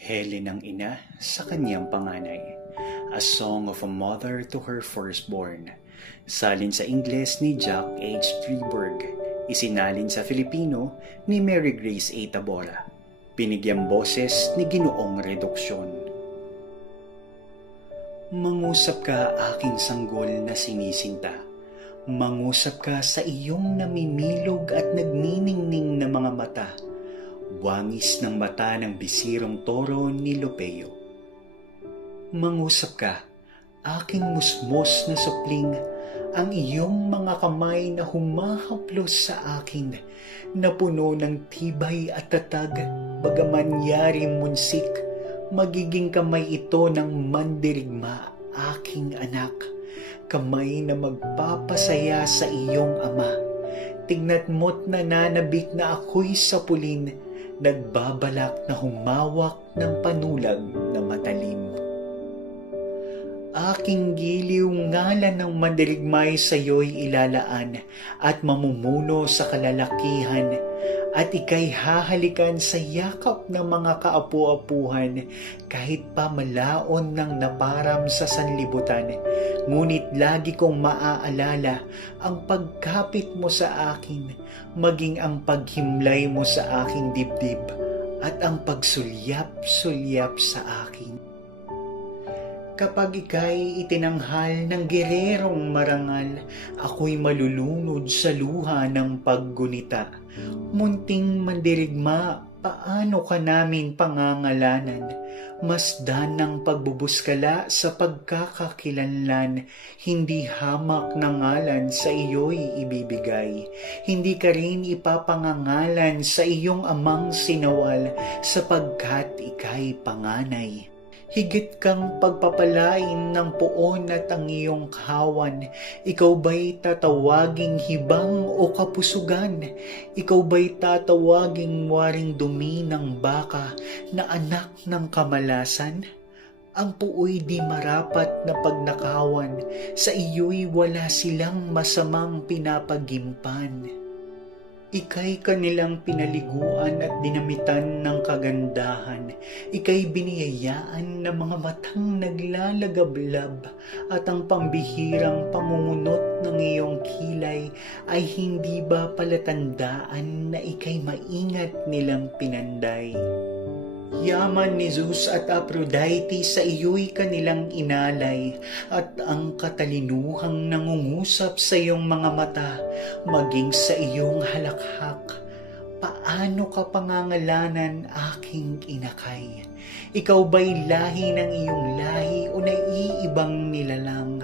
Helen ang ina sa kanyang panganay. A Song of a Mother to Her Firstborn. Salin sa Ingles ni Jack H. Freeburg. Isinalin sa Filipino ni Mary Grace A. Tabora. Binigyang boses ni Ginoong Reduksyon. Mangusap ka, aking sanggol na sinisinta. Mangusap ka sa iyong namimilog at nagniningning na mga mata. Wangis ng mata ng bisirong toro ni Lopeo. Mangusap ka, aking musmos na supling, ang iyong mga kamay na humahaplos sa akin, na puno ng tibay at tatag, bagaman yari munsik, magiging kamay ito ng mandirigma, aking anak, kamay na magpapasaya sa iyong ama. Tigna't mo't nananabik na ako'y sapulin, nagbabalak na humawak ng panulag na matalim. Aking giliw ngalan ng mandirigmay sa'yo'y ilalaan at mamumuno sa kalalakihan, at ika'y hahalikan sa yakap ng mga kaapu-apuhan, kahit pa malaon ng naparam sa sanlibutan. Ngunit lagi kong maaalala ang pagkapit mo sa akin, maging ang paghimlay mo sa aking dibdib, at ang pagsulyap-sulyap sa akin. Kapag ika'y itinanghal ng gererong marangal, ako'y malulunod sa luha ng paggunita. Munting mandirigma, paano ka namin pangangalanan? Masdan ng pagbubuskala sa pagkakakilanlan, hindi hamak na ngalan sa iyo'y ibibigay. Hindi ka rin ipapangangalan sa iyong amang sinawal, sapagkat ika'y panganay. Higit kang pagpapalain ng poon at ang iyong kawan. Ikaw ba'y tatawaging hibang o kapusugan? Ikaw ba'y tatawaging waring dumi ng baka na anak ng kamalasan? Ang puoy di marapat na pagnakawan, sa iyo'y wala silang masamang pinapagimpan. Ika'y kanilang pinaliguan at dinamitan ng kagandahan. Ika'y biniyayaan ng mga matang naglalagablab, at ang pambihirang pangungunot ng iyong kilay ay hindi ba palatandaan na ika'y maingat nilang pinanday? Yaman ni Zeus at Aphrodite sa iyo'y kanilang inalay, at ang katalinuhang nangungusap sa iyong mga mata, maging sa iyong halakhak. Paano ka pangangalanan, aking inakay? Ikaw ba'y lahi ng iyong lahi o naiibang nilalang?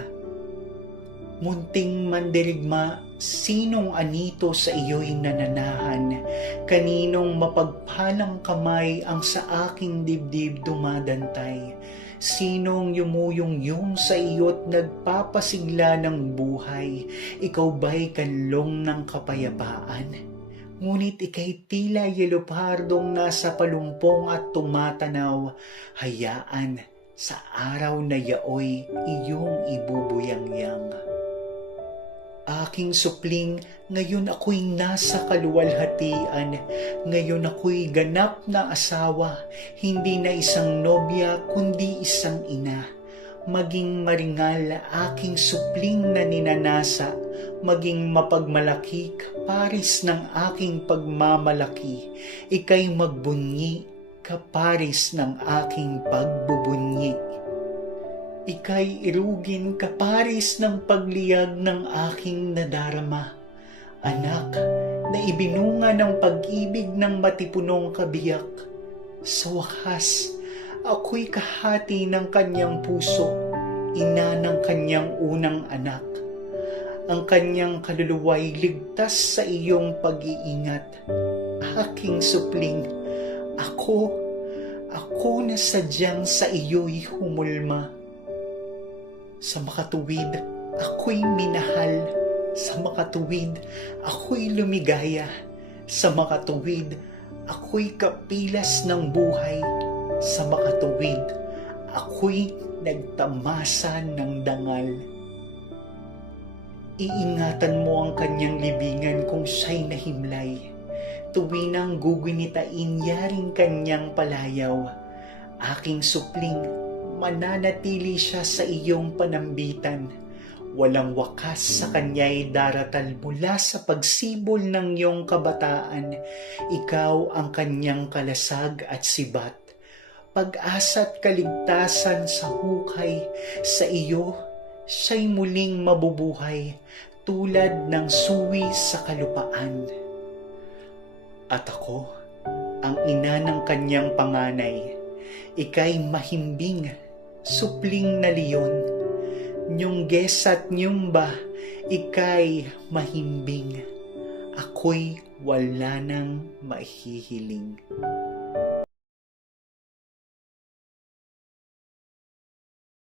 Munting mandirigma, sinong anito sa iyo'y nananahan? Kaninong mapagpalang kamay ang sa aking dibdib dumadantay? Sinong yumuyong-yung sa iyo't nagpapasigla ng buhay? Ikaw ba'y kanlong ng kapayapaan? Ngunit ika'y tila yelopardong nasa palumpong at tumatanaw. Hayaan, sa araw na yaoy iyong ibubuyang-yang. Aking supling, ngayon ako'y nasa kaluwalhatian. Ngayon ako'y ganap na asawa, hindi na isang nobya kundi isang ina. Maging maringal aking supling na ninanasa, maging mapagmalaki kaparis ng aking pagmamalaki. Ika'y magbunyi kaparis ng aking pagbubunyi. Ika'y irugin kaparis ng pagliyag ng aking nadarama. Anak na ibinunga ng pag-ibig ng matipunong kabiyak. Sa wakas, ako'y kahati ng kanyang puso, ina ng kanyang unang anak. Ang kanyang kaluluwa'y ligtas sa iyong pag-iingat. Aking supling, ako na sadyang sa iyo'y humulma. Sa makatuwid, ako'y minahal. Sa makatuwid, ako'y lumigaya. Sa makatuwid, ako'y kapilas ng buhay. Sa makatuwid, ako'y nagtamasa ng dangal. Iingatan mo ang kanyang libingan kung siya'y nahimlay. Tuwinang gugunitain yaring kanyang palayaw. Aking supling, mananatili siya sa iyong panambitan. Walang wakas sa kanya'y daratal mula sa pagsibol ng iyong kabataan. Ikaw ang kanyang kalasag at sibat. Pag-asa't kaligtasan sa hukay, sa iyo siya'y muling mabubuhay tulad ng suwi sa kalupaan. At ako, ang ina ng kanyang panganay, ika'y mahimbing, supling na leon. Nyungges at nyumba, ika'y mahimbing. Ako'y wala nang mahihiling.